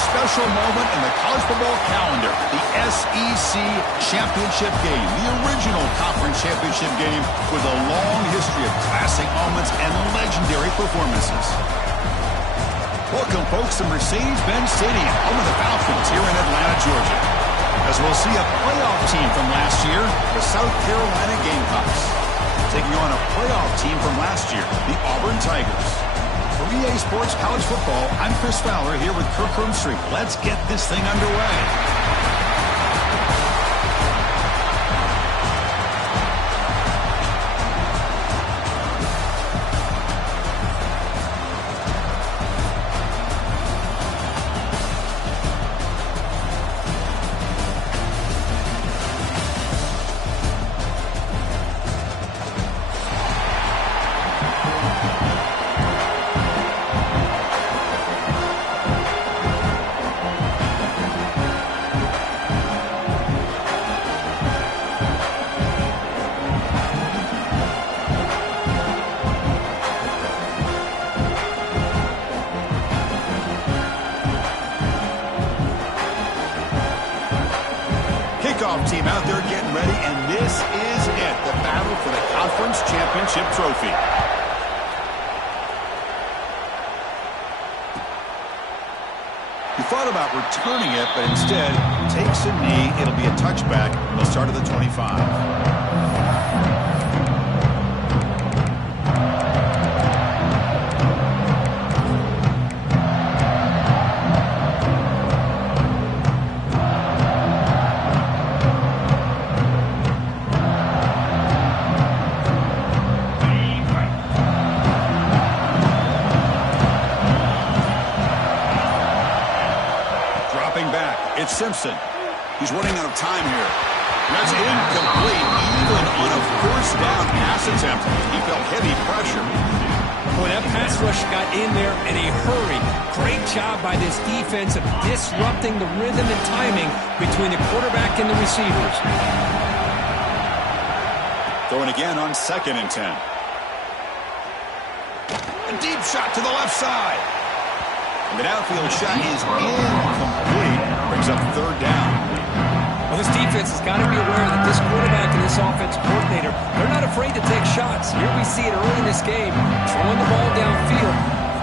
special moment in the college football calendar, the SEC Championship game, the original conference championship game with a long history of classic moments and legendary performances. Welcome, folks, to Mercedes-Benz Stadium, home of the Falcons here in Atlanta, Georgia, as we'll see a playoff team from last year, the South Carolina Gamecocks, taking on a playoff team from last year, the Auburn Tigers. For EA Sports College Football, I'm Chris Fowler here with Kirk Herbstreit. Let's get this thing underway. Team out there getting ready, and this is it, the battle for the conference championship trophy. He thought about returning it, but instead takes a knee. It'll be a touchback. They'll start at the 25. It's Simpson. He's running out of time here. That's incomplete, even on a first down pass attempt. He felt heavy pressure. Boy, that pass rush got in there in a hurry. Great job by this defense of disrupting the rhythm and timing between the quarterback and the receivers. Throwing again on 2nd and 10. A deep shot to the left side. And the downfield shot is incomplete. Brings up 3rd down. Well, this defense has got to be aware that this quarterback and this offensive coordinator, they're not afraid to take shots. Here we see it early in this game, throwing the ball downfield.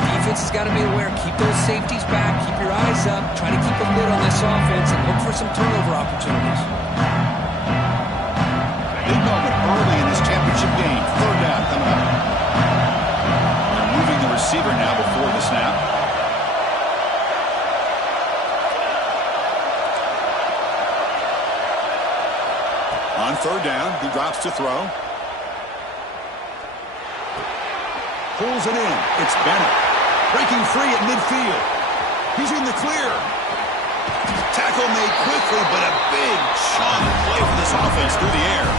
The defense has got to be aware. Keep those safeties back. Keep your eyes up. Try to keep a lid on this offense and look for some turnover opportunities. Big moment early in this championship game. 3rd down coming up. They're moving the receiver now before the snap. On 3rd down, he drops to throw. Pulls it in. It's Bennett. Breaking free at midfield. He's in the clear. Tackle made quickly, but a big chunk play for this offense through the air.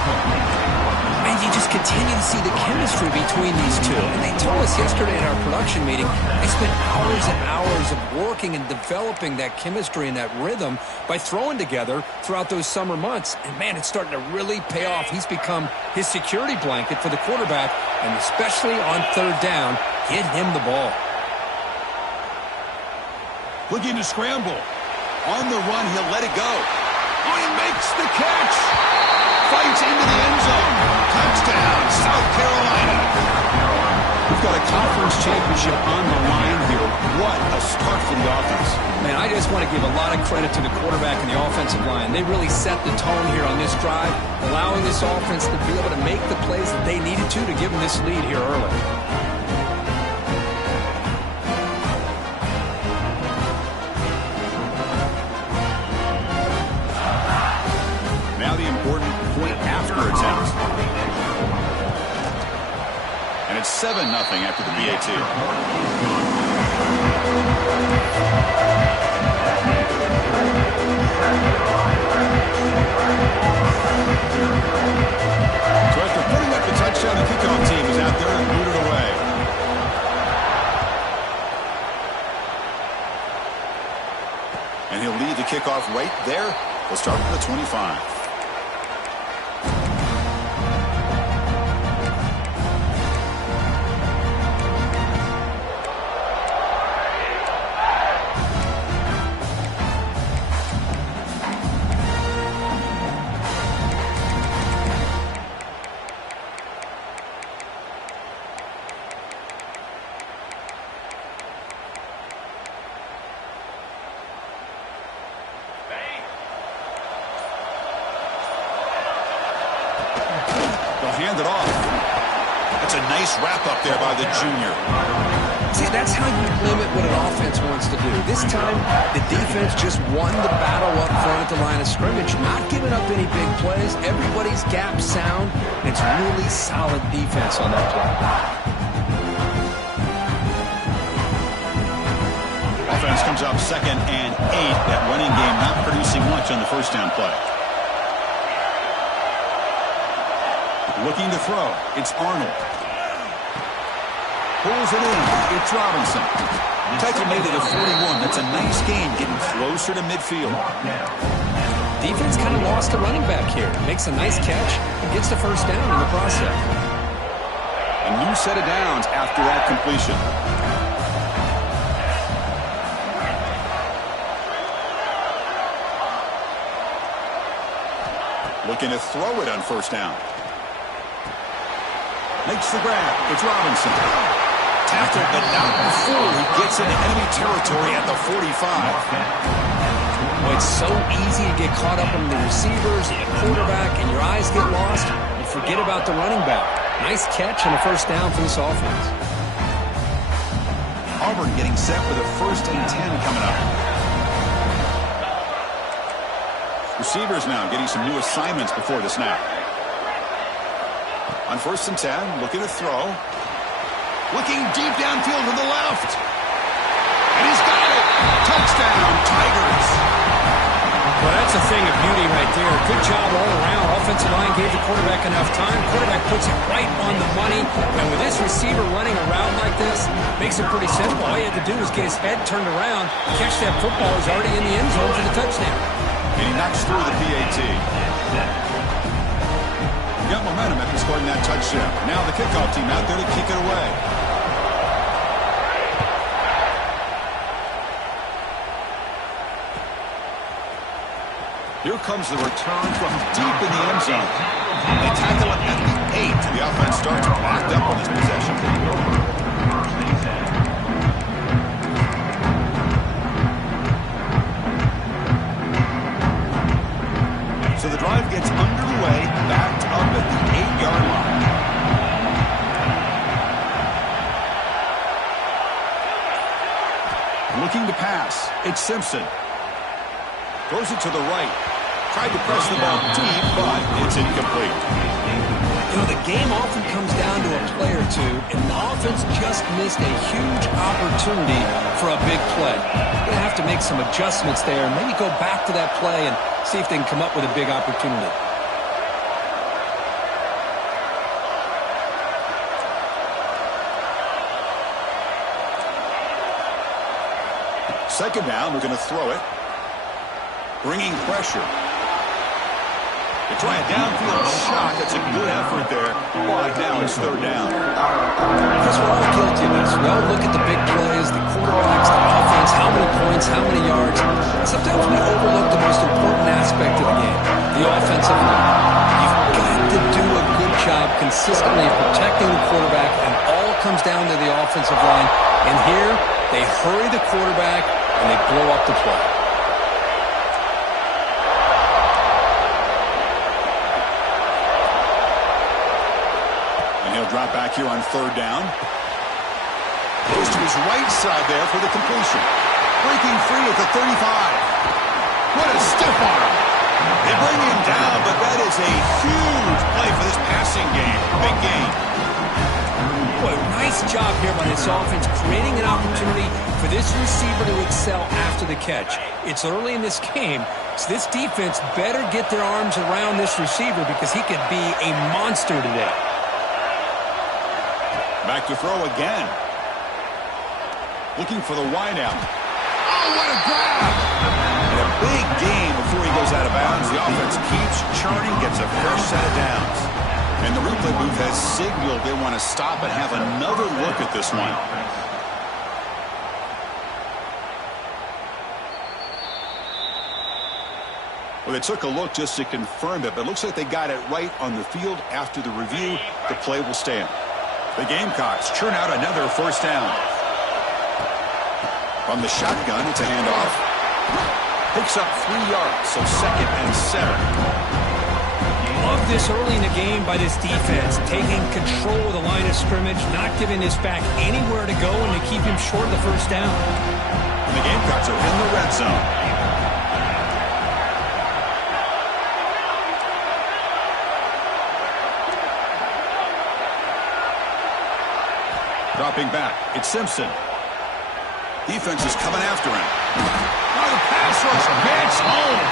And you just continue to see the chemistry between these two. And they told us yesterday in our production meeting, they spent hours and hours of working and developing that chemistry and that rhythm by throwing together throughout those summer months. And, man, it's starting to really pay off. He's become his security blanket for the quarterback, and especially on 3rd down, get him the ball. Looking to scramble. On the run, he'll let it go. Oh, he makes the catch. Fights into the end zone. Touchdown, South Carolina. We've got a conference championship on the line here. What a start for the offense. Man, I just want to give a lot of credit to the quarterback and the offensive line. They really set the tone here on this drive, allowing this offense to be able to make the plays that they needed to give them this lead here early. Now the important point after attempt. And it's 7-0 after the PAT. So after putting up the touchdown, the kickoff team is out there and booted away. And he'll lead the kickoff right there. We'll start from the 25. hand it off. That's a nice wrap-up there by the junior. See, that's how you limit what an offense wants to do. This time, the defense just won the battle up front at the line of scrimmage, not giving up any big plays. Everybody's gap sound. It's really solid defense on that play. Offense comes up 2nd and 8. That running game not producing much on the first down play. Looking to throw. It's Arnold. Pulls it in. It's Robinson. Tackle made it at 41. That's a nice gain, getting closer to midfield. Defense kind of lost a running back here. Makes a nice catch and gets the first down in the process. A new set of downs after that completion. Looking to throw it on first down. Makes the grab. It's Robinson. Tackled, but not before he gets into enemy territory at the 45. Well, it's so easy to get caught up in the receivers and the quarterback, and your eyes get lost. You forget about the running back. Nice catch and a first down for this offense. Auburn getting set with a 1st and 10 coming up. Receivers now getting some new assignments before the snap. On 1st and 10, looking to throw. Looking deep downfield to the left. And he's got it. Touchdown, Tigers. Well, that's a thing of beauty right there. Good job all around. Offensive line gave the quarterback enough time. Quarterback puts it right on the money. And with this receiver running around like this, makes it pretty simple. All he had to do was get his head turned around, catch that football. He's already in the end zone for the touchdown. And he knocks through the PAT. Got momentum after scoring that touchdown. Now the kickoff team out there to kick it away. Here comes the return from deep in the end zone. They tackle it at the 8. The offense starts backed up on this possession. So the drive gets underway, backed up at the 8-yard line. Looking to pass. It's Simpson. Throws it to the right. Tried to press the ball deep, but it's incomplete. You know, the game often comes down to a play or two, and the offense just missed a huge opportunity for a big play. They're going to have to make some adjustments there and maybe go back to that play and see if they can come up with a big opportunity. Second down, we're going to throw it. Bringing pressure. They try a downfield shot. That's a good effort there. But now it's 3rd down. Because we're all guilty of this. We all look at the big plays, the quarterbacks, the offense, how many points, how many yards. Sometimes we overlook the most important aspect of the game, the offensive line. You've got to do a good job consistently protecting the quarterback, and all comes down to the offensive line. And here, they hurry the quarterback, and they blow up the play. Drop back here on 3rd down. Goes to his right side there for the completion. Breaking free at the 35. What a stiff arm. They bring him down, but that is a huge play for this passing game. Big game. Boy, nice job here by this offense, creating an opportunity for this receiver to excel after the catch. It's early in this game, so this defense better get their arms around this receiver because he could be a monster today. Back to throw again. Looking for the wideout. Oh, what a grab! And a big gain before he goes out of bounds. The offense keeps churning, gets a fresh set of downs. And the replay booth has signaled they want to stop and have another look at this one. Well, they took a look just to confirm it, but it looks like they got it right on the field. After the review, the play will stand. The Gamecocks churn out another 1st down. From the shotgun, it's a handoff. Picks up 3 yards, so 2nd and 7. love this early in the game by this defense, taking control of the line of scrimmage, not giving this back anywhere to go, and to keep him short of the first down. And the Gamecocks are in the red zone. Dropping back, it's Simpson. Defense is coming after him. Oh, the pass rush gets home.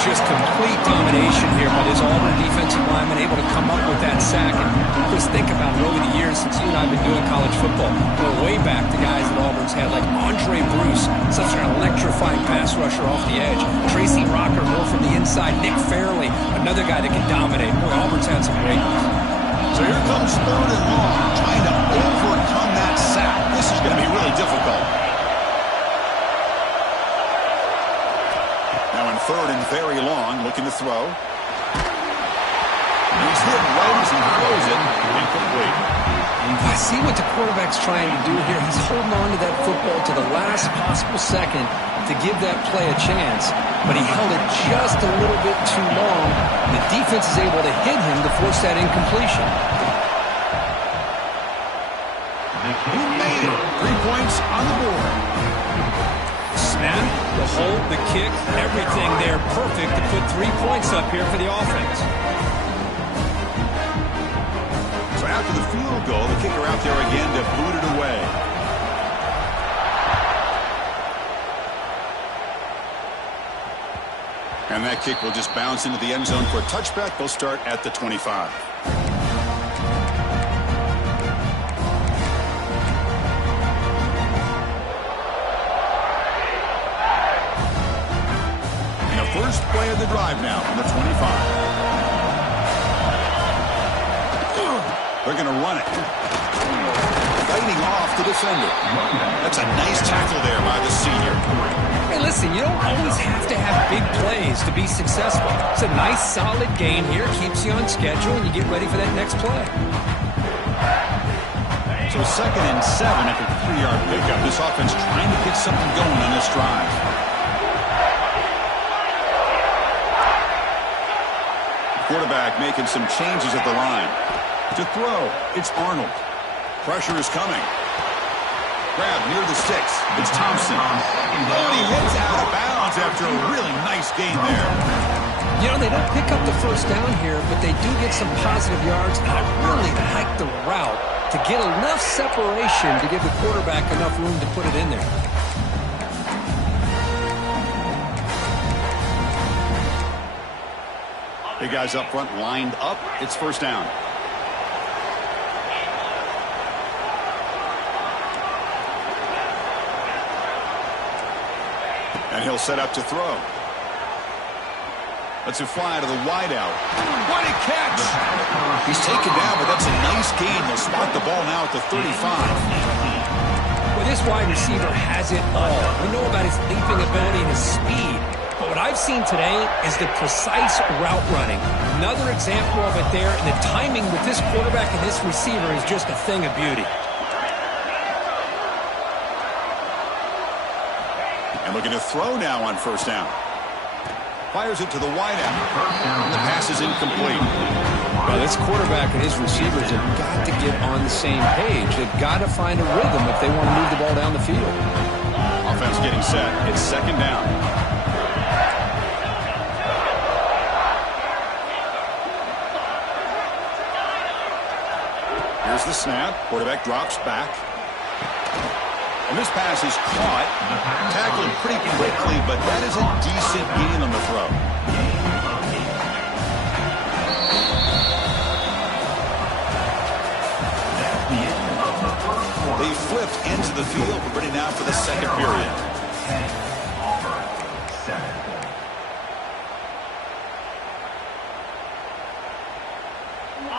Just complete domination here by this Auburn defensive lineman, able to come up with that sack. And just think about it, over the years since you and I have been doing college football, we're way back to guys that Auburn's had, like Andre Bruce, such an electrifying pass rusher off the edge. Tracy Rocker, more from the inside. Nick Fairley, another guy that can dominate. Boy, Auburn's had some great ones. So here comes 3rd and long, trying to overcome that sack. This is going to be really difficult. Now in 3rd and very long, looking to throw. He's hit right as he throws it. Incomplete. I see what the quarterback's trying to do here. He's holding on to that football to the last possible second to give that play a chance, but he held it just a little bit too long. The defense is able to hit him to force that incompletion. He made it. 3 points on the board. Snap, the hold, the kick, everything there perfect to put 3 points up here for the offense. So after the field goal, the kicker out there again to boot it away. And that kick will just bounce into the end zone for a touchback. They'll start at the 25. And the first play of the drive now from the 25. They're going to run it. Fighting off the defender. That's a nice tackle there by the senior. Hey, listen, you don't always have to have big plays to be successful. It's a nice, solid gain here. Keeps you on schedule, and you get ready for that next play. So 2nd and 7 after the 3-yard pickup. This offense trying to get something going on this drive. Quarterback making some changes at the line. To throw, it's Arnold. Pressure is coming. Grab near the sticks. It's Thompson. Oh, and he hits out of bounds after a really nice gain there. You know, they don't pick up the first down here, but they do get some positive yards, and I really like the route to get enough separation to give the quarterback enough room to put it in there. Big guys up front lined up. It's first down. And he'll set up to throw. Let's it fly to the wideout. What a catch! He's taken down, but that's a nice gain. They'll spot the ball now at the 35. Well, this wide receiver has it all. We know about his leaping ability and his speed. But what I've seen today is the precise route running. Another example of it there, and the timing with this quarterback and this receiver is just a thing of beauty. And looking to throw now on first down. Fires it to the wideout. And the pass is incomplete. Well, this quarterback and his receivers have got to get on the same page. They've got to find a rhythm if they want to move the ball down the field. Offense getting set. It's second down. Here's the snap. Quarterback drops back. And this pass is caught, tackled pretty quickly, but that is a decent gain on the throw. They flipped into the field. We're ready now for the second period.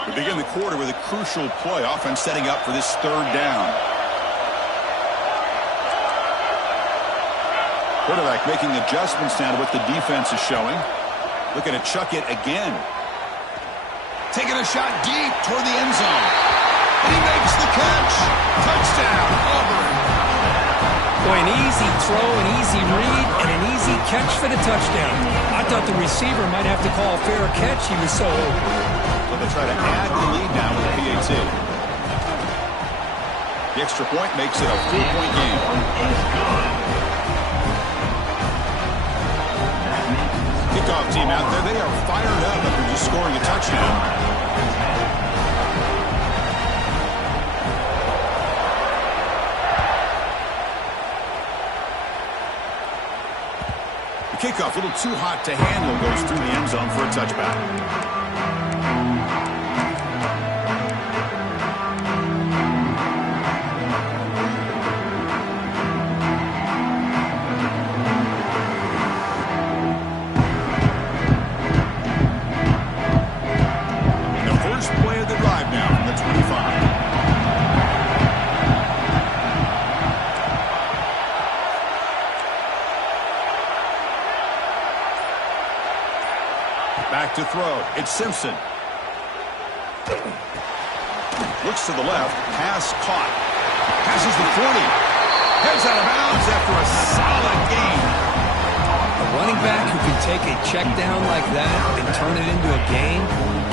We begin the quarter with a crucial play. Offense setting up for this third down. Quarterback making adjustments now to what the defense is showing. Looking to chuck it again. Taking a shot deep toward the end zone. And he makes the catch. Touchdown, Auburn. Boy, an easy throw, an easy read, and an easy catch for the touchdown. I thought the receiver might have to call a fair catch. He was so open. So they try to add the lead now with the PAT. The extra point makes it a 4-point game. Kickoff team out there, they are fired up after just scoring a touchdown. The kickoff, a little too hot to handle, goes through the end zone for a touchback. Back to throw. It's Simpson. Looks to the left. Pass caught. Passes the 40. Heads out of bounds after a solid gain. A running back who can take a check down like that and turn it into a gain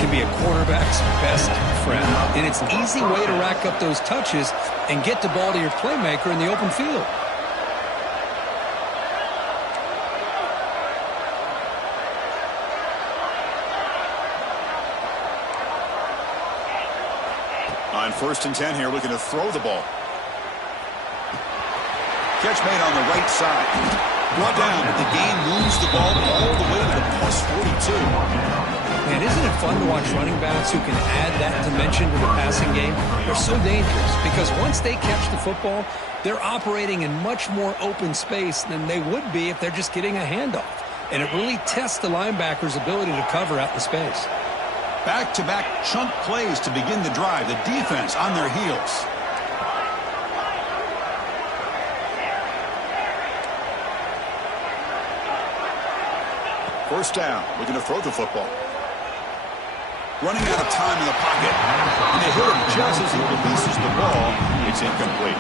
can be a quarterback's best friend. And it's an easy way to rack up those touches and get the ball to your playmaker in the open field. On 1st and 10 here, looking to throw the ball. Catch made on the right side. Brought down, but the gain moves the ball all the way to the plus 42. Man, isn't it fun to watch running backs who can add that dimension to the passing game? They're so dangerous because once they catch the football, they're operating in much more open space than they would be if they're just getting a handoff. And it really tests the linebacker's ability to cover out the space. Back-to-back chunk plays to begin the drive. The defense on their heels. First down, looking to throw the football. Running out of time in the pocket. And they hit him just as he releases the ball. It's incomplete.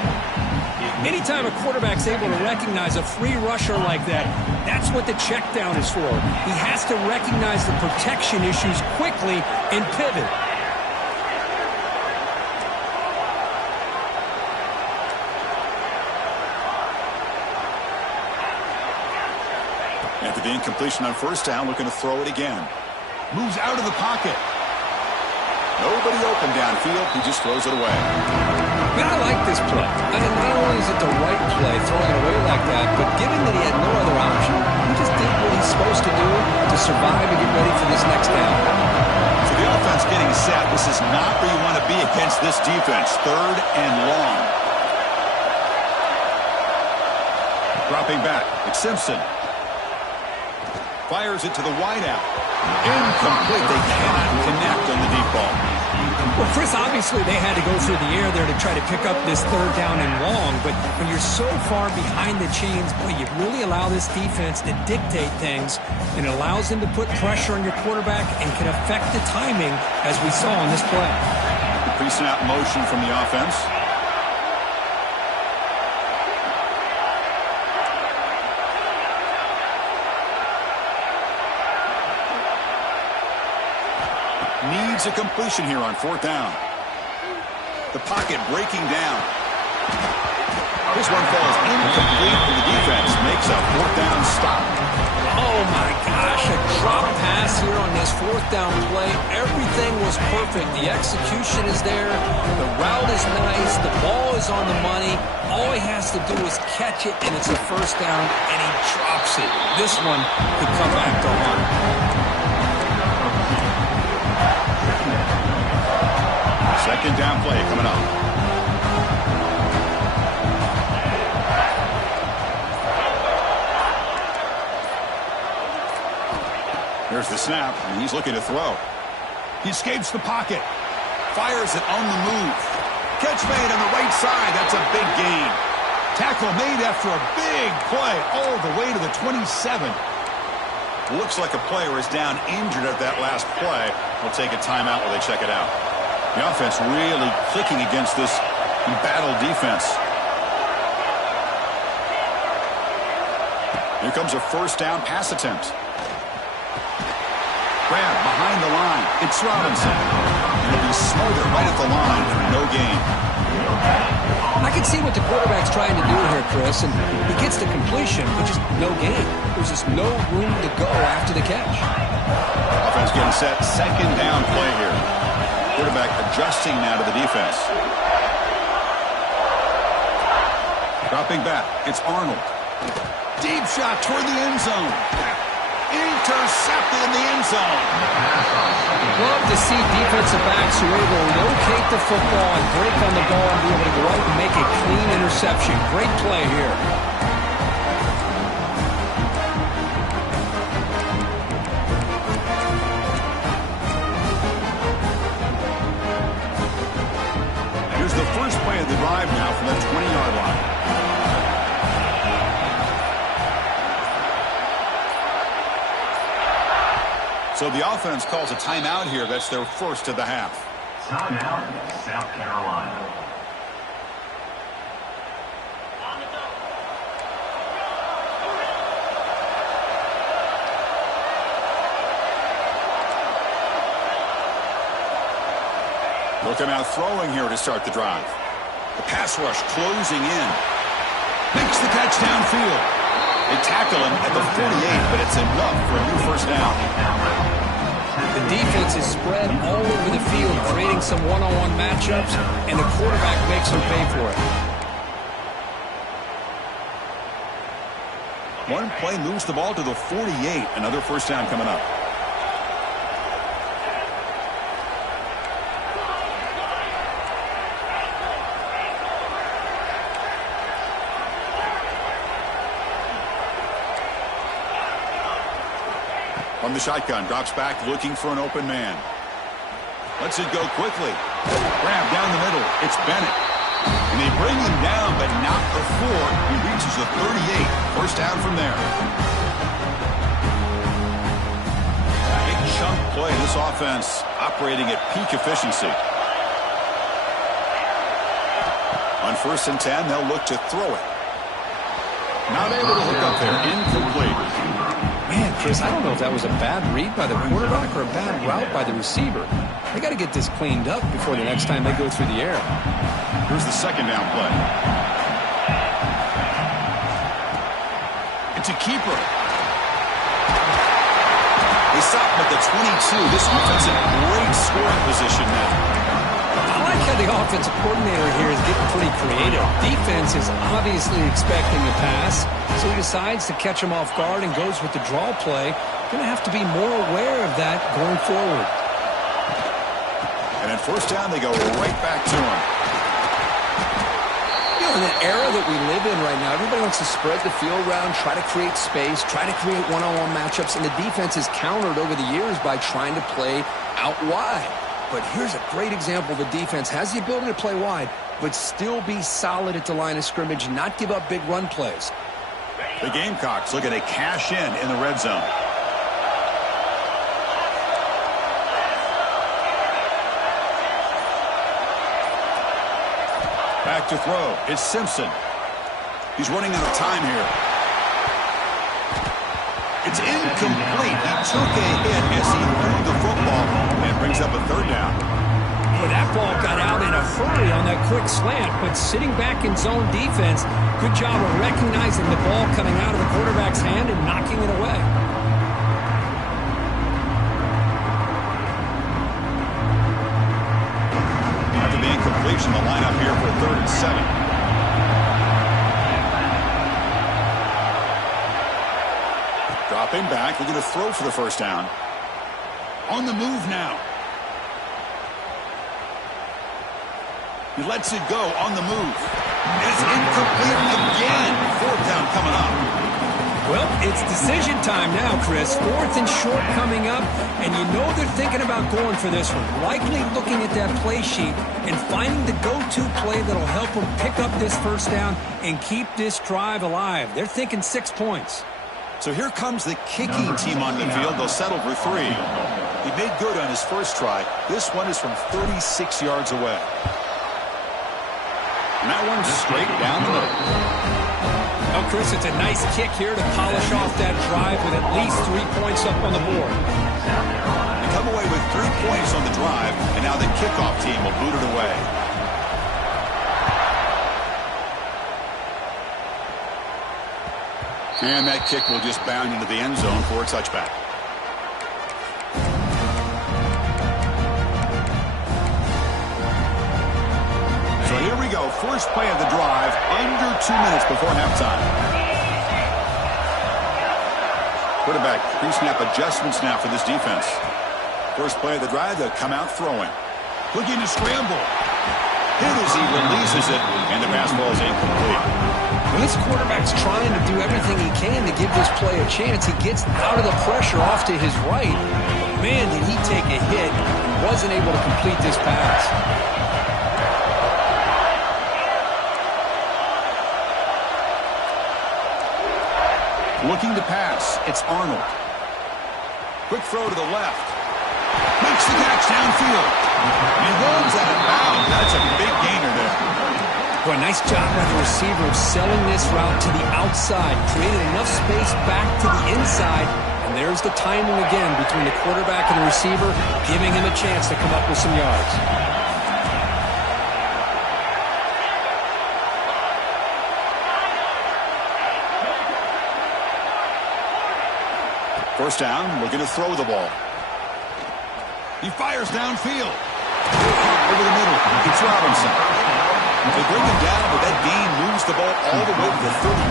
Anytime a quarterback's able to recognize a free rusher like that, that's what the check down is for. He has to recognize the protection issues quickly and pivot. After the incompletion on first down, looking to throw it again. Moves out of the pocket. Nobody open downfield. He just throws it away. Man, I like this play. I mean, not only is it the right play, throwing it away like that, but given that he had no other option, he just did what he's supposed to do to survive and get ready for this next down. So the offense getting set. This is not where you want to be against this defense. 3rd and long. Dropping back. It's Simpson. Fires it to the wideout. Incomplete. They cannot connect on the deep ball. Well, Chris, obviously they had to go through the air there to try to pick up this 3rd down and long, but when you're so far behind the chains, boy, you really allow this defense to dictate things, and it allows them to put pressure on your quarterback and can affect the timing, as we saw on this play. The pre-snap motion from the offense. Needs a completion here on 4th down. The pocket breaking down. This one falls incomplete, and the defense makes a 4th down stop. Oh, my gosh, a drop pass here on this 4th down play. Everything was perfect. The execution is there. The route is nice. The ball is on the money. All he has to do is catch it, and it's a 1st down, and he drops it. This one could come back to haunt. 2nd down play coming up. There's the snap, and he's looking to throw. He escapes the pocket. Fires it on the move. Catch made on the right side. That's a big gain. Tackle made after a big play all the way to the 27. Looks like a player is down injured at that last play. We'll take a timeout while they check it out. The offense really clicking against this embattled defense. Here comes a 1st down pass attempt. Grab behind the line. It's Robinson. It'll be smothered right at the line for no gain. I can see what the quarterback's trying to do here, Chris, and he gets the completion, but just no gain. There's just no room to go after the catch. Offense getting set. Second down play here. Quarterback adjusting now to the defense. Dropping back. It's Arnold. Deep shot toward the end zone. Intercepted in the end zone. Love to see defensive backs who are able to locate the football and break on the ball and be able to go out and make a clean interception. Great play here. Here's the first play of the drive now from the 20-yard line. So the offense calls a timeout here. That's their first of the half. Timeout, South Carolina. Looking out throwing here to start the drive. The pass rush closing in. Makes the catch downfield. They tackle him at the 48, but it's enough for a new first down. The defense is spread all over the field, creating some one-on-one matchups, and the quarterback makes them pay for it. One play moves the ball to the 48. Another first down coming up. From the shotgun, drops back, looking for an open man. Lets it go quickly. Grab down the middle. It's Bennett. And they bring him down, but not before he reaches the 38. First down from there. Big chunk play. This offense operating at peak efficiency. On 1st and 10, they'll look to throw it. Not able to hook up there. Incomplete. Man, Chris, I don't know if that was a bad read by the quarterback or a bad route by the receiver. They got to get this cleaned up before the next time they go through the air. Here's the second down play. It's a keeper. They stop him at the 22. This offense in great scoring position now. I like how the offensive coordinator here is getting pretty creative. Defense is obviously expecting the pass, so he decides to catch him off guard and goes with the draw play. Going to have to be more aware of that going forward. And at first down, they go right back to him. You know, in the era that we live in right now, everybody wants to spread the field around, try to create space, try to create one-on-one matchups, and the defense is countered over the years by trying to play out wide. But here's a great example. The defense has the ability to play wide, but still be solid at the line of scrimmage, not give up big run plays. The Gamecocks looking to cash in the red zone. Back to throw. It's Simpson. He's running out of time here. It's incomplete. He took a hit as he threw the football and brings up a third down. Well, that ball got out in a hurry on that quick slant, but sitting back in zone defense, good job of recognizing the ball coming out of the quarterback's hand and knocking it away. After the incompletion, the lineup here for 3rd and 7. Dropping back, looking to throw for the first down. On the move now. He lets it go on the move. It's incomplete again. 4th down coming up. Well, it's decision time now, Chris. 4th and short coming up, and you know they're thinking about going for this one. Likely looking at that play sheet and finding the go-to play that'll help them pick up this first down and keep this drive alive. They're thinking 6 points. So here comes the kicking team on the field. They'll settle for 3. He made good on his first try. This one is from 36 yards away. And that one's straight down the middle. Oh, Chris, it's a nice kick here to polish off that drive with at least 3 points up on the board. They come away with 3 points on the drive, and now the kickoff team will boot it away. And that kick will just bound into the end zone for a touchback. So here we go. First play of the drive, under 2 minutes before halftime. Quarterback pre-snap adjustments now for this defense. First play of the drive, they'll come out throwing. Looking to scramble. Hit as he releases it, and the pass ball is incomplete. When this quarterback's trying to do everything he can to give this play a chance, he gets out of the pressure off to his right. Man, did he take a hit. He wasn't able to complete this pass. Looking to pass, it's Arnold. Quick throw to the left. Makes the catch downfield. And runs out of bounds. That's a big gainer there. Boy, nice job by the receiver of selling this route to the outside. Created enough space back to the inside. And there's the timing again between the quarterback and the receiver, giving him a chance to come up with some yards. First down, looking to throw the ball. He fires downfield. Over the middle, it's Robinson. They bring him down, but that gain moves the ball all the way to the 31.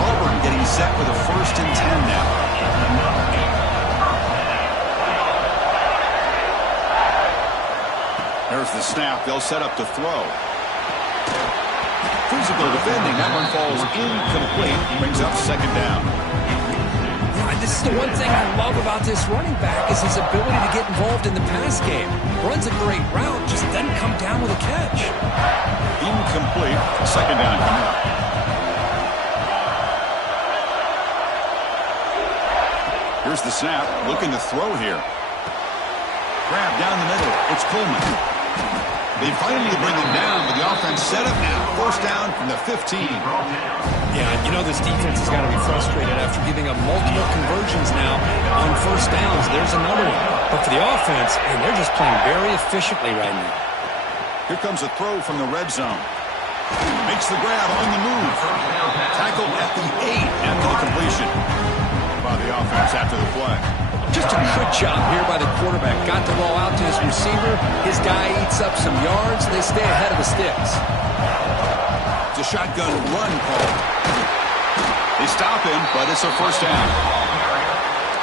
Auburn getting set with a 1st and 10 now. There's the snap. They'll set up to throw. Physical defending. That one falls incomplete. Brings up 2nd down. This is the one thing I love about this running back is his ability to get involved in the pass game. Runs a great route, just doesn't come down with a catch. Incomplete. 2nd down coming up. Here's the snap. Looking to throw here. Grab down the middle. It's Coleman. They finally bring him down, but the offense set up now. 1st down from the 15. Yeah, you know this defense has got to be frustrated after giving up multiple conversions now on 1st downs. There's another one. But for the offense, and they're just playing very efficiently right now. Here comes a throw from the red zone. Makes the grab on the move. Tackled at the 8 after the completion. By the offense after the play. Just a good job here by the quarterback. Got the ball out to his receiver. His guy eats up some yards, and they stay ahead of the sticks. It's a shotgun run call. They stop him, but it's a 1st down.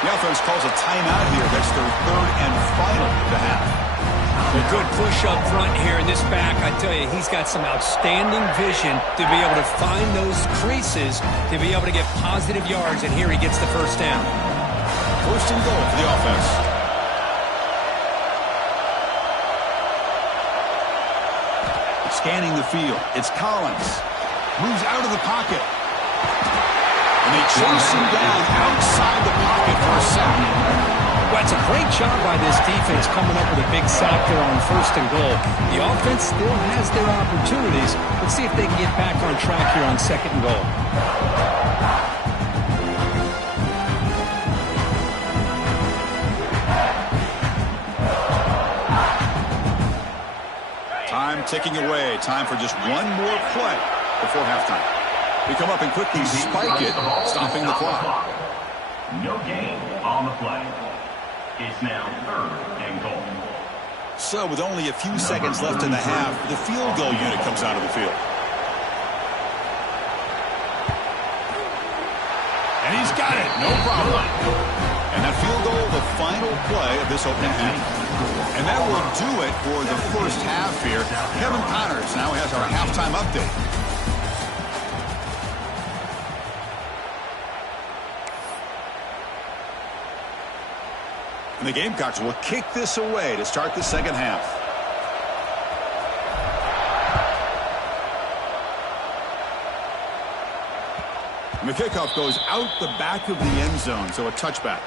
The offense calls a timeout here. That's their 3rd and final of the half. A good push up front here in this back. I tell you, he's got some outstanding vision to be able to find those creases, to be able to get positive yards, and here he gets the 1st down. 1st and goal for the offense. Scanning the field. It's Collins. Moves out of the pocket. And they chase him down outside the pocket for a sack. Well, it's a great job by this defense coming up with a big sack there on 1st and goal. The offense still has their opportunities. Let's see if they can get back on track here on 2nd and goal. Time ticking away. Time for just one more play before halftime. We come up and quickly spike it, stopping the clock. No gain on the play. It's now 3rd and goal. So with only a few seconds left in the half, the field goal unit comes out of the field. And he's got it. No problem. And that field goal, the final play of this opening half. And that will do it for the 1st half here. Kevin Connors now has our halftime update. And the Gamecocks will kick this away to start the 2nd half. And the kickoff goes out the back of the end zone, so a touchback.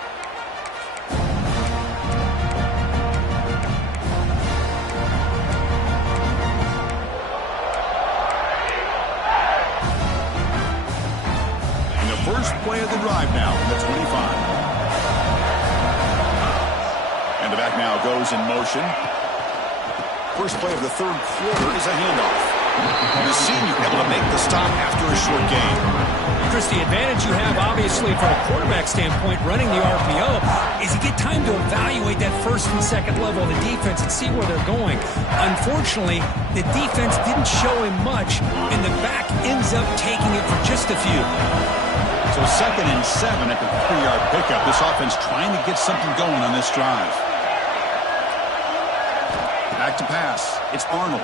First play of the drive now from the 25. And the back now goes in motion. First play of the third quarter is a handoff. The senior able to make the stop after a short gain. Chris, the advantage you have, obviously, from a quarterback standpoint, running the RPO, is you get time to evaluate that first and second level of the defense and see where they're going. Unfortunately, the defense didn't show him much, and the back ends up taking it for just a few. So 2nd and 7 at the 3-yard pickup. This offense trying to get something going on this drive. Back to pass. It's Arnold.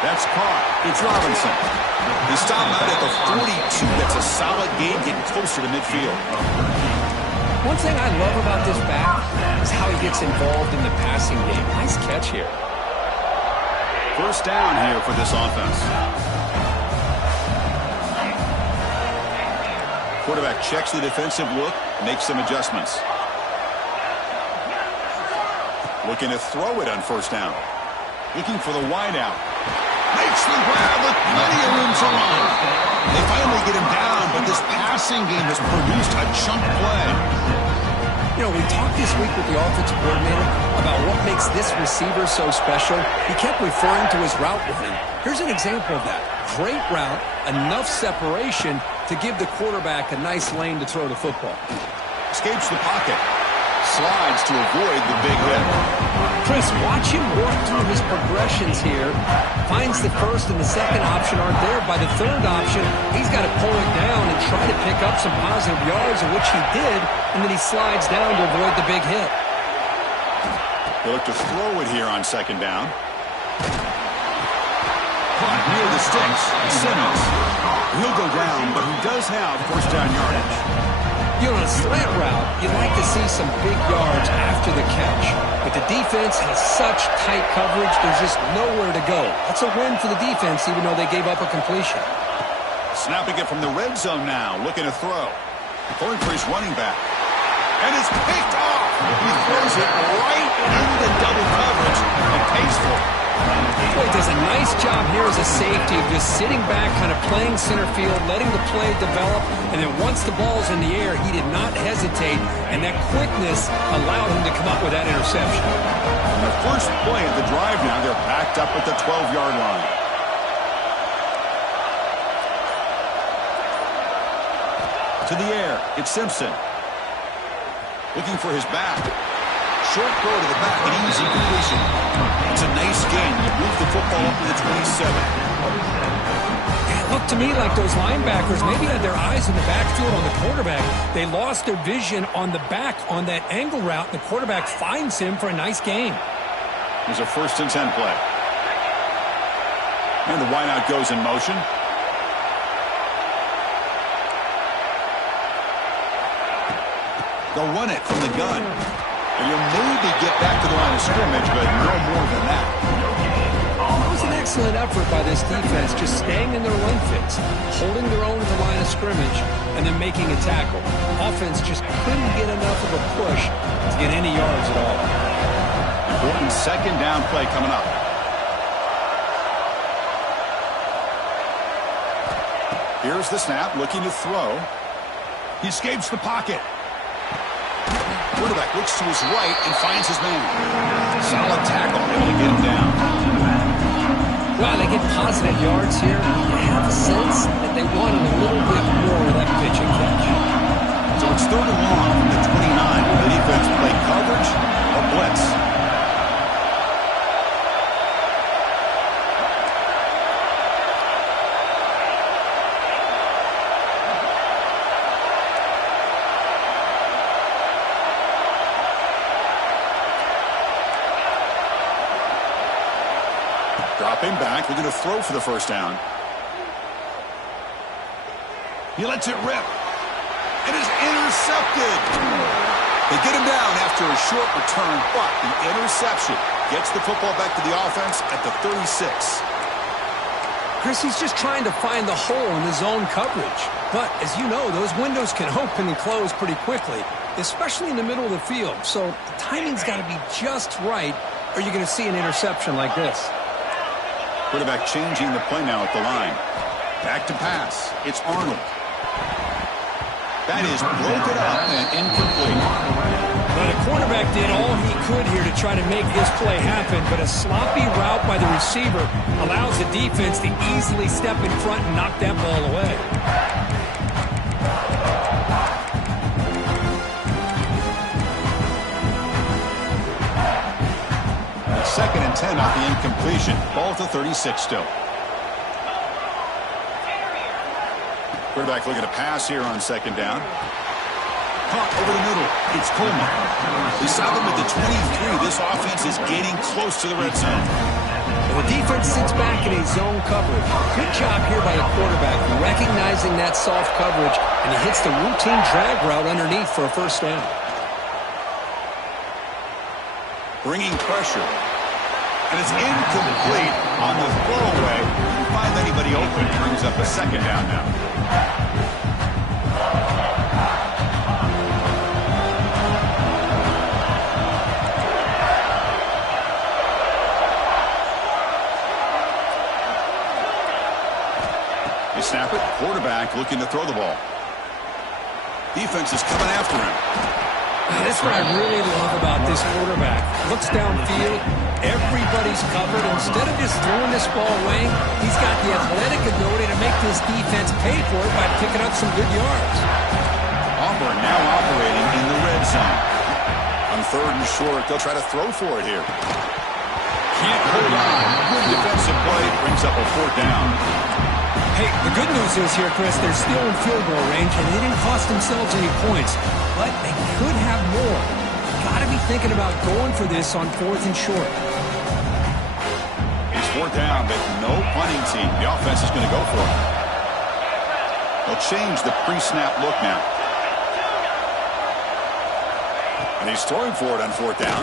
That's caught. It's Robinson. They stop out at the 42. That's a solid gain, getting closer to midfield. One thing I love about this back is how he gets involved in the passing game. Nice catch here. First down here for this offense. Quarterback checks the defensive look, makes some adjustments. Looking to throw it on first down. Looking for the wideout. Makes the grab with plenty of room to run. They finally get him down, but this passing game has produced a chunk play. You know, we talked this week with the offensive coordinator about what makes this receiver so special. He kept referring to his route running. Here's an example of that. Great route, enough separation to give the quarterback a nice lane to throw the football. Escapes the pocket. Slides to avoid the big hit. Chris, watch him work through his progressions here. Finds the first and the second option aren't there. By the third option, he's got to pull it down and try to pick up some positive yards, of which he did, and then he slides down to avoid the big hit. They look to throw it here on second down. Caught near the sticks. Simmons. He'll go down, but he does have first down yardage. You know, on a slant route, you'd like to see some big yards after the catch. But the defense has such tight coverage, there's just nowhere to go. That's a win for the defense, even though they gave up a completion. Snapping it from the red zone now, looking to throw. Going for his running back. And it's picked off. He throws it right into double coverage and pays for it. Boy, does a nice job here as a safety of just sitting back, kind of playing center field, letting the play develop, and then once the ball's in the air, he did not hesitate, and that quickness allowed him to come up with that interception. And the first play of the drive now, they're backed up at the 12-yard line. To the air, it's Simpson. Looking for his back. Short throw to the back, an easy completion. It's a nice gain. You move the football up to the 27. It looked to me like those linebackers maybe had their eyes in the backfield on the quarterback. They lost their vision on the back on that angle route. The quarterback finds him for a nice gain. There's a 1st and 10 play. And the wideout goes in motion. They'll run it from the gun. And you'll maybe get back to the line of scrimmage, but no more than that. It was an excellent effort by this defense, just staying in their run fits, holding their own at the line of scrimmage, and then making a tackle. Offense just couldn't get enough of a push to get any yards at all. Important second down play coming up. Here's the snap, looking to throw. He escapes the pocket. Quarterback looks to his right and finds his man. Solid tackle, able to get him down. Wow, they get positive yards here. You have a sense that they wanted a little bit more of that pitch and catch. So it's 3rd and long from the 29. Will the defense play coverage or blitz? Dropping back, we're going to throw for the first down. He lets it rip. It is intercepted. They get him down after a short return, but the interception gets the football back to the offense at the 36. Chris, he's just trying to find the hole in the zone coverage. But, as you know, those windows can open and close pretty quickly, especially in the middle of the field. So the timing's got to be just right, or you're going to see an interception like this. Quarterback changing the play now at the line. Back to pass. It's Arnold. That is broken up and incomplete. Well, the quarterback did all he could here to try to make this play happen, but a sloppy route by the receiver allows the defense to easily step in front and knock that ball away. Second and 10 off the incompletion. Ball to 36 still. Quarterback looking to pass here on second down. Caught over the middle. It's Coleman. We saw them at the 23. This offense is gaining close to the red zone. And the defense sits back in a zone coverage. Good job here by the quarterback, recognizing that soft coverage, and he hits the routine drag route underneath for a first down. Bringing pressure. And it's incomplete on the throwaway. Didn't find anybody open. Brings up a second down now. They snap it. Quarterback looking to throw the ball. Defense is coming after him. That's what I really love about this quarterback. Looks downfield, everybody's covered. Instead of just throwing this ball away, he's got the athletic ability to make this defense pay for it by picking up some good yards. Auburn now operating in the red zone. On third and short, they'll try to throw for it here. Can't hold on. Good defensive play. Brings up a fourth down. Hey, the good news is here, Chris, they're still in field goal range, and they didn't cost themselves any points. But they could have more. Got to be thinking about going for this on fourth and short. It's fourth down, but no punting team. The offense is going to go for it. They'll change the pre-snap look now. And he's throwing for it on fourth down.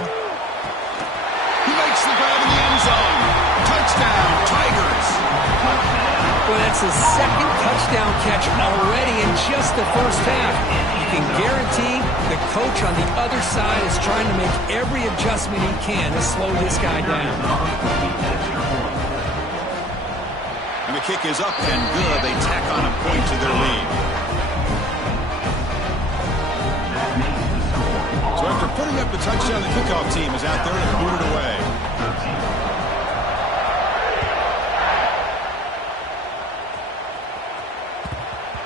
He makes the grab in the end zone. Touchdown, Tigers. Well, that's his second touchdown catch already in just the first half. You can guarantee the coach on the other side is trying to make every adjustment he can to slow this guy down. And the kick is up and good. They tack on a point to their lead. So after putting up the touchdown, the kickoff team is out there to boot it away.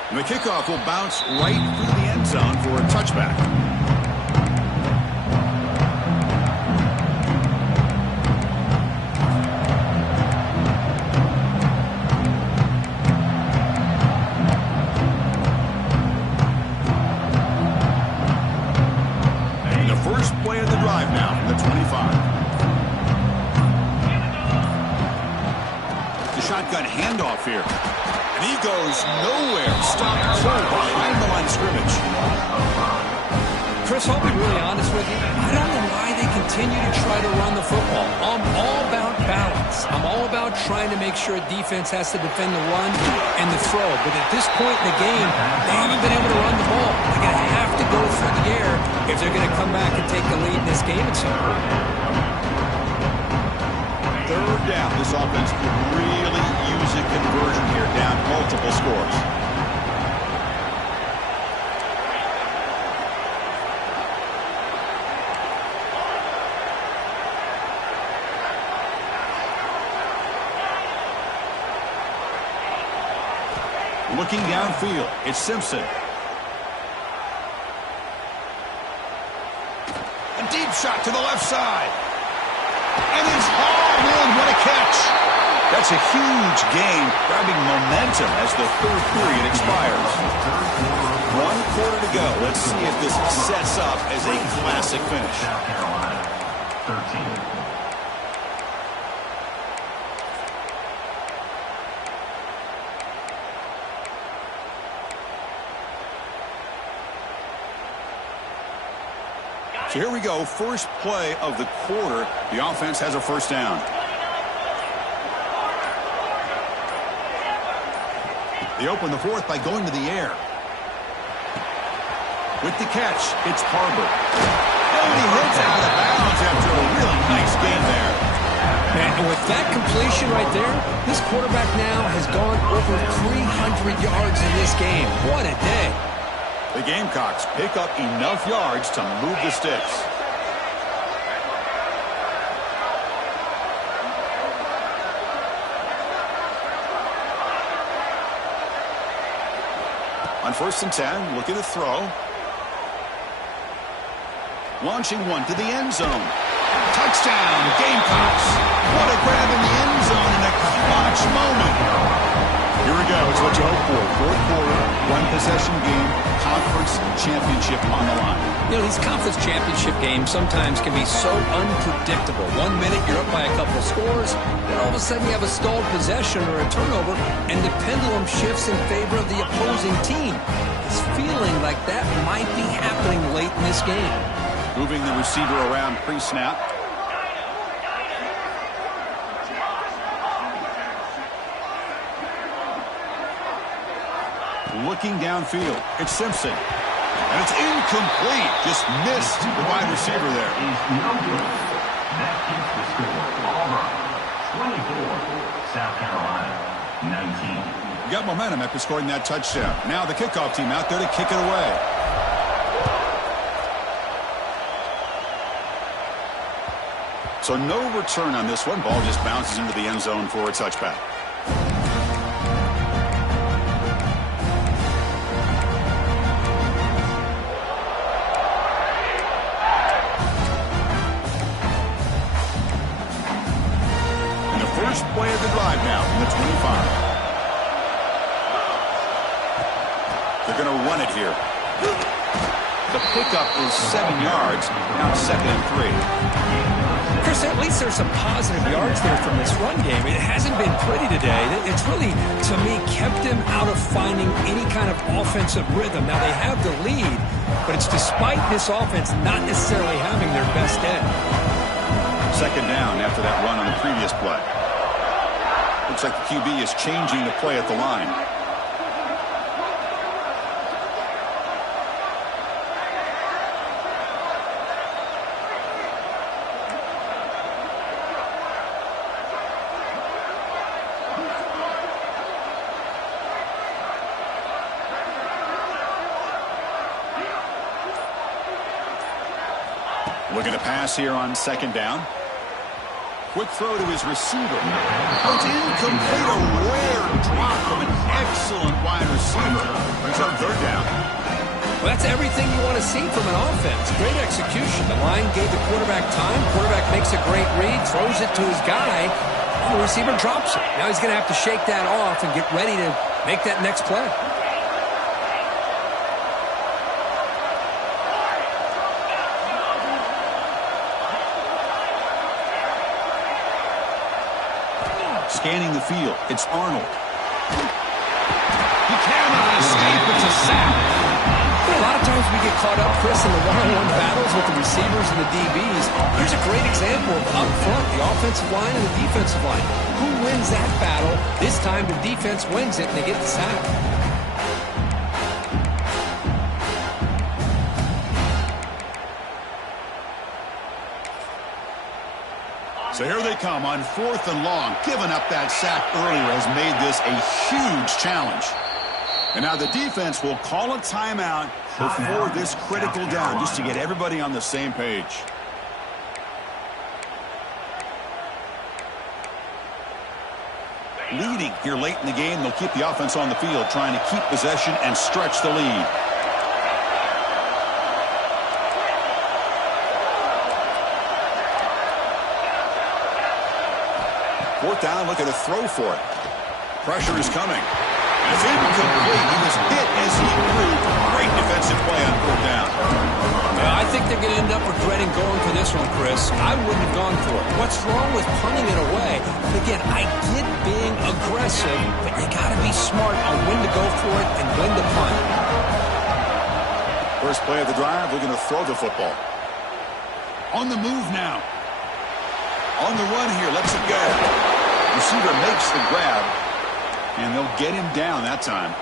And the kickoff will bounce right through the end zone for a touchback. And the first play of the drive now from the 25. The shotgun handoff here. And he goes nowhere. Stopped cold behind the line of scrimmage. Chris, I'll be really honest with you. I don't know why they continue to try to run the football. I'm all about balance. I'm all about trying to make sure a defense has to defend the run and the throw. But at this point in the game, they haven't been able to run the ball. They're going to have to go through the air if they're going to come back and take the lead in this game at some point. Third down. This offense could really use a conversion here, down multiple scores. Looking downfield, it's Simpson. A deep shot to the left side. And it's hauled in. What a catch. That's a huge gain, grabbing momentum as the third period expires. 1 quarter to go. Let's see if this sets up as a classic finish. South Carolina, 13. So here we go, first play of the quarter. The offense has a first down. They open the fourth by going to the air. With the catch, it's Barber. And he hits out of bounds after a really nice game there. And with that completion right there, this quarterback now has gone over 300 yards in this game. What a day. The Gamecocks pick up enough yards to move the sticks. On 1st and 10, looking to throw. Launching one to the end zone. Touchdown, Gamecocks. What a grab in the end zone in a clutch moment. Here we go. It's what you hope for. 4th quarter, one-possession game, conference championship on the line. You know, these conference championship games sometimes can be so unpredictable. 1 minute you're up by a couple of scores, then all of a sudden you have a stalled possession or a turnover, and the pendulum shifts in favor of the opposing team. It's feeling like that might be happening late in this game. Moving the receiver around pre-snap. Looking downfield. It's Simpson. And it's incomplete. Just missed the wide receiver there. Is no good. That keeps the score. Auburn, 24. South Carolina, 19. You got momentum after scoring that touchdown. Now the kickoff team out there to kick it away. So no return on this one. Ball just bounces into the end zone for a touchback. And the first play of the drive now from the 25. They're going to run it here. The pickup is 7 yards. Now 2nd and 3. Chris, at least there's some positive yards there from this run game. It hasn't been pretty today. It's really, to me, kept them out of finding any kind of offensive rhythm. Now, they have the lead, but it's despite this offense not necessarily having their best day. 2nd down after that run on the previous play. Looks like the QB is changing the play at the line. Looking to pass here on 2nd down. Quick throw to his receiver. Oh, it's incomplete. A rare drop from an excellent wide receiver. Brings up 3rd down. Well, that's everything you want to see from an offense. Great execution. The line gave the quarterback time. Quarterback makes a great read, throws it to his guy, and the receiver drops it. Now he's going to have to shake that off and get ready to make that next play. Scanning the field. It's Arnold. He cannot escape. It's a sack. A lot of times we get caught up, Chris, in the one-on-one battles with the receivers and the DBs. Here's a great example of up front, the offensive line and the defensive line. Who wins that battle? This time the defense wins it and they get the sack. So here they come on 4th and long. Giving up that sack earlier has made this a huge challenge. And now the defense will call a timeout before this critical down, just to get everybody on the same page. Leading here late in the game, they'll keep the offense on the field, trying to keep possession and stretch the lead. Fourth down, looking to throw for it. Pressure is coming. It's incomplete. He was hit as he threw. Great defensive play on 4th down. Yeah, I think they're going to end up regretting going for this one, Chris. I wouldn't have gone for it. What's wrong with punting it away? But again, I get being aggressive, but you got to be smart on when to go for it and when to punt. First play of the drive, we're going to throw the football. On the move now. On the run here, lets it go. Receiver makes the grab, and they'll get him down that time.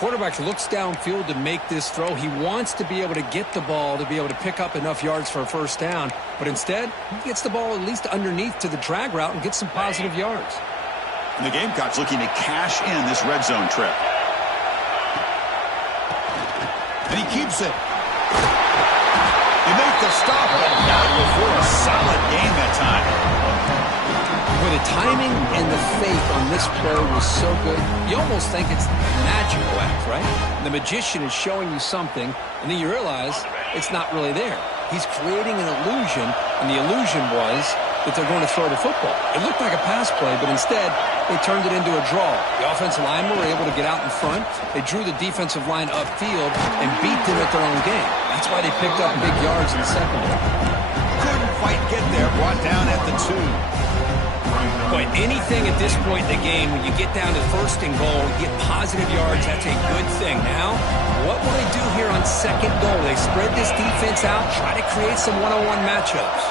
quarterback looks downfield to make this throw. He wants to be able to get the ball to be able to pick up enough yards for a first down. But instead, he gets the ball at least underneath to the drag route and gets some positive yards. And the Gamecocks looking to cash in this red zone trip. And he keeps it. He made the stop, but not before a solid game that time. Boy, the timing and the faith on this play was so good, you almost think it's magical act, right? The magician is showing you something, and then you realize it's not really there. He's creating an illusion, and the illusion was that they're going to throw the football. It looked like a pass play, but instead, they turned it into a draw. The offensive linemen were able to get out in front. They drew the defensive line upfield and beat them at their own game. That's why they picked up big yards in the second one. Couldn't quite get there, brought down at the 2. But anything at this point in the game, when you get down to first and goal, get positive yards, that's a good thing. Now, what will they do here on second goal? They spread this defense out, try to create some one-on-one matchups.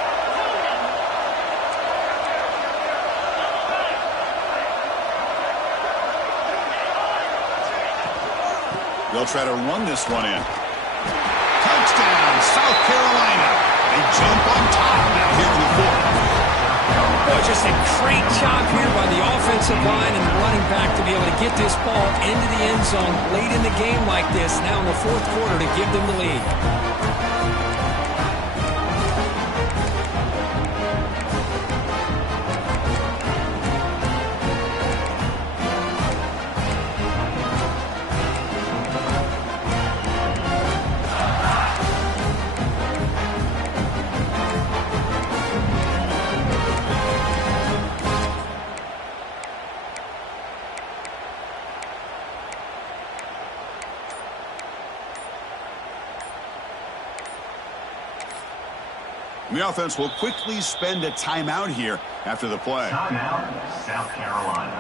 They'll try to run this one in. Touchdown, South Carolina. They jump on top now here in the 4th. Oh, just a great job here by the offensive line and the running back to be able to get this ball into the end zone late in the game like this, now in the 4th quarter, to give them the lead. The offense will quickly spend a timeout here after the play. Timeout, South Carolina.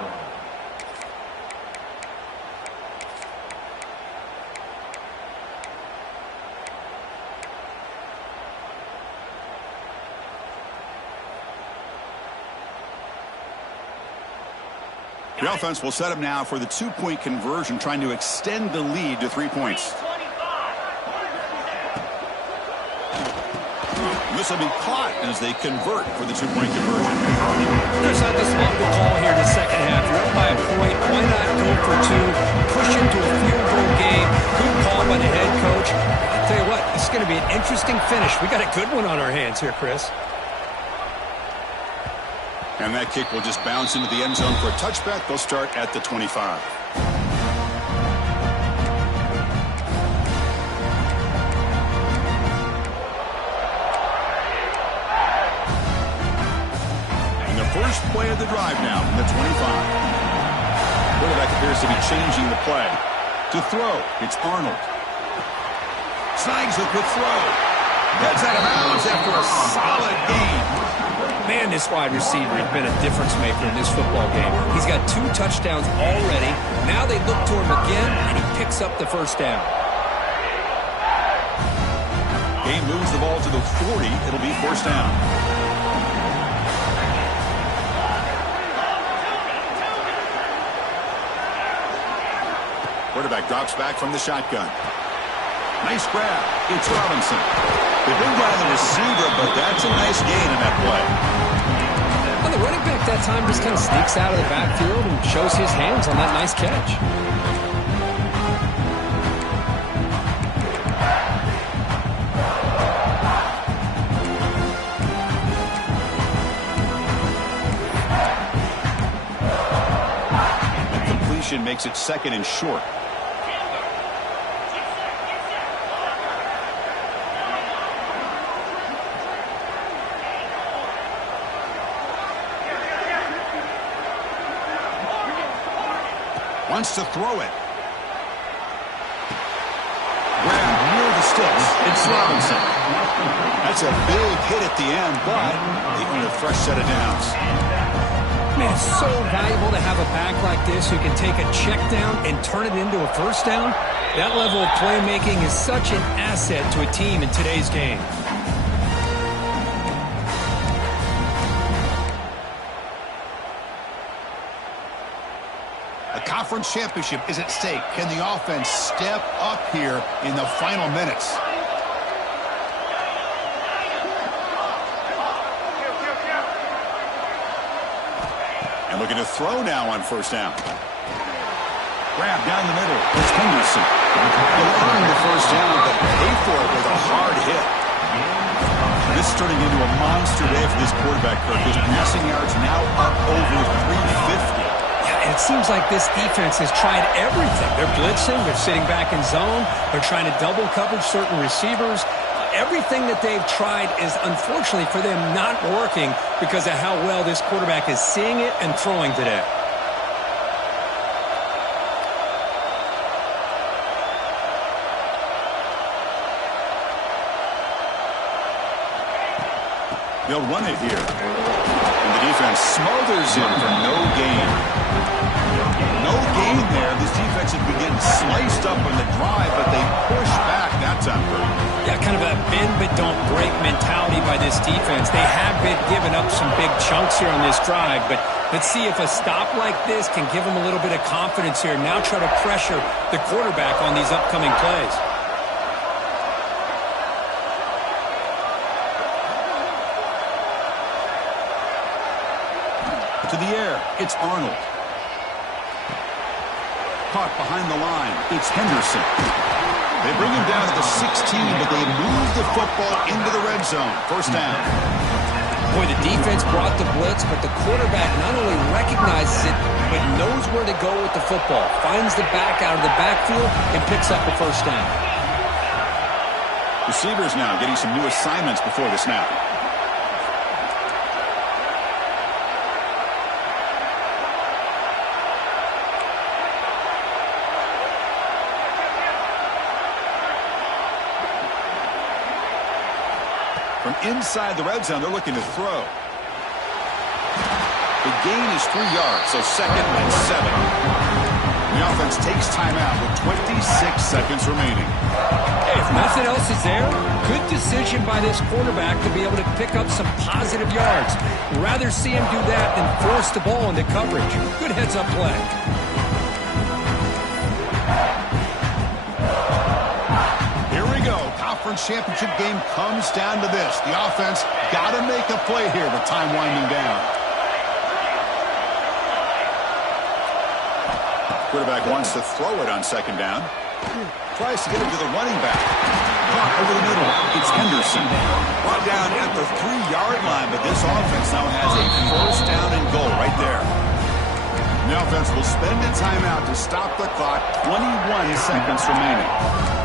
The offense will set up now for the 2-point conversion, trying to extend the lead to 3 points. This will be caught as they convert for the 2-point conversion. There's not this multiple call here in the second half. You're up by a point. Why not go for 2? Push into a field goal game. Good call by the head coach. I'll tell you what, this is going to be an interesting finish. We got a good one on our hands here, Chris. And that kick will just bounce into the end zone for a touchback. They'll start at the 25. First play of the drive now from the 25. Quarterback appears to be changing the play. To throw, it's Arnold. Snags a quick throw. Heads out of bounds after a solid game. Man, this wide receiver has been a difference maker in this football game. He's got 2 touchdowns already. Now they look to him again, and he picks up the first down. Game moves the ball to the 40. It'll be first down. Quarterback drops back from the shotgun. Nice grab. It's Robinson. They've been by the receiver, but that's a nice gain in that play. And the running back that time just kind of sneaks out of the backfield and shows his hands on that nice catch. The completion makes it second and short. Wants to throw it. Grab near the sticks. It's Robinson. That's a big hit at the end, but they need a fresh set of downs. Man, it's so valuable to have a back like this who can take a check down and turn it into a first down. That level of playmaking is such an asset to a team in today's game. conference championship is at stake. Can the offense step up here in the final minutes? And looking to throw now on first down. Grab down the middle. It's Henderson. He'll earn the first down, but pay for it with a hard hit. This is turning into a monster day for this quarterback, Kirk. His passing yards now up over 350. Yeah, and it seems like this defense has tried everything. They're blitzing. They're sitting back in zone. They're trying to double coverage certain receivers. Everything that they've tried is, unfortunately for them, not working because of how well this quarterback is seeing it and throwing today. They'll run it here. And the defense smothers him for no gain. No gain there. This defense has been getting sliced up on the drive, but they push back that time. Yeah, kind of a bend but don't break mentality by this defense. They have been giving up some big chunks here on this drive, but let's see if a stop like this can give them a little bit of confidence here. Now try to pressure the quarterback on these upcoming plays. To the air, it's Arnold. Caught behind the line, it's Henderson. They bring him down to the 16, but they move the football into the red zone. First down. Boy, the defense brought the blitz, but the quarterback not only recognizes it, but knows where to go with the football. Finds the back out of the backfield and picks up a first down. Receivers now getting some new assignments before the snap. From inside the red zone, they're looking to throw. The gain is 3 yards, so 2nd and 7. The offense takes timeout with 26 seconds remaining. Hey, if nothing else is there, good decision by this quarterback to be able to pick up some positive yards. Rather see him do that than force the ball into coverage. Good heads-up play. Conference championship game comes down to this. The offense got to make a play here with time winding down. Quarterback wants to throw it on 2nd down. Tries to get it to the running back. Caught over the middle. It's Henderson. Brought down at the 3-yard line, but this offense now has a first down and goal right there. The offense will spend a timeout to stop the clock. 21 seconds remaining.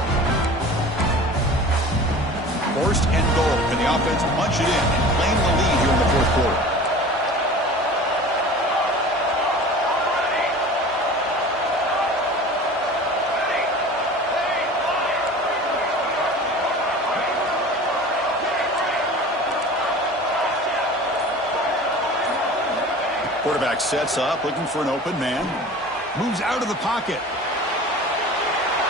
First and goal. Can the offense punch it in and claim the lead here in the 4th quarter? Quarterback sets up, looking for an open man. Moves out of the pocket.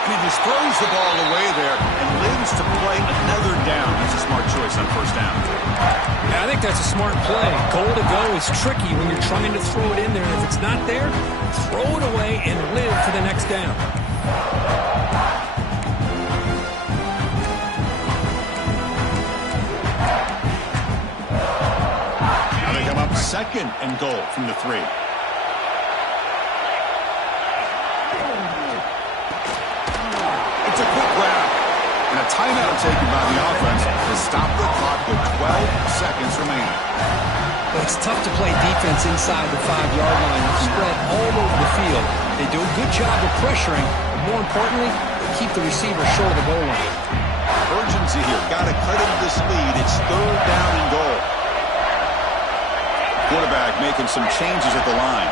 And he just throws the ball away there and lives to play another down. That's a smart choice on first down. Yeah, I think that's a smart play. Goal to go is tricky when you're trying to throw it in there. If it's not there, throw it away and live for the next down. Now they come up 2nd and goal from the 3. It's a quick grab. And a timeout taken by the offense to stop the clock with 12 seconds remaining. But it's tough to play defense inside the 5-yard line. Spread all over the field. They do a good job of pressuring, but more importantly, they keep the receiver short of the goal line. Urgency here. Got to cut into this lead. It's 3rd down and goal. Quarterback making some changes at the line.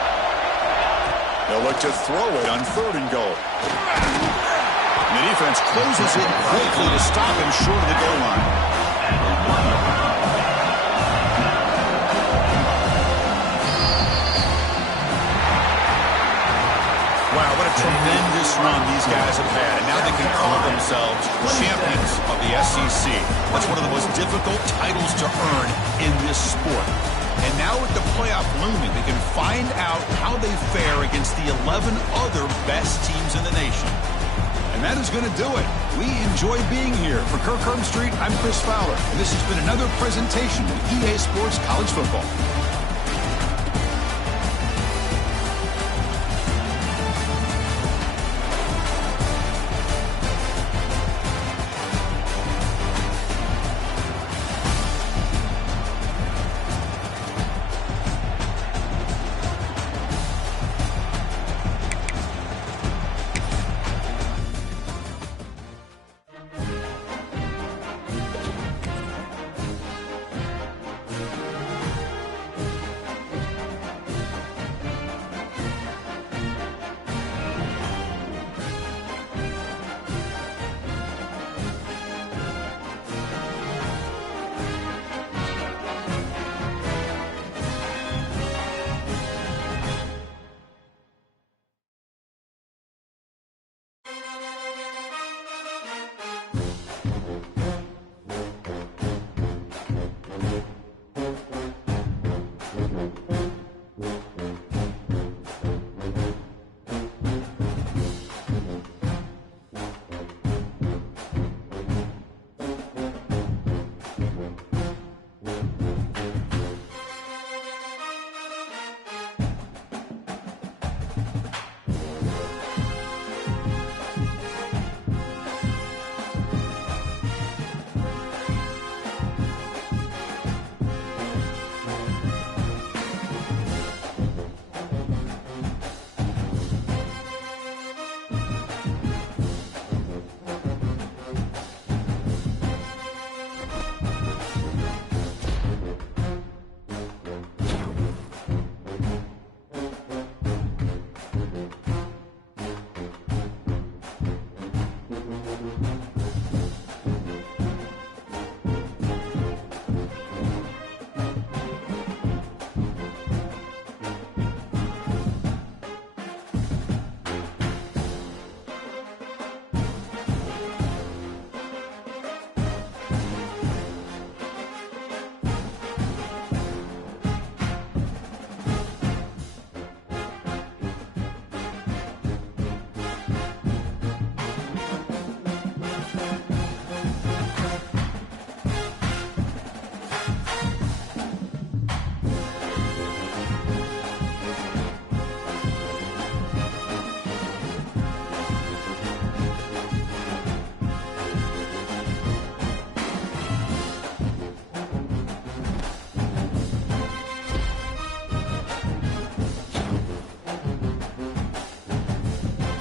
They'll look to throw it on 3rd and goal. And the defense closes it quickly to stop him short of the goal line. Wow, what a tremendous run these guys have had. And now they can call themselves champions of the SEC. That's one of the most difficult titles to earn in this sport. And now with the playoff looming, they can find out how they fare against the 11 other best teams in the nation. And that is going to do it. We enjoy being here. For Kirk Herbstreit, I'm Chris Fowler. And this has been another presentation of EA Sports College Football.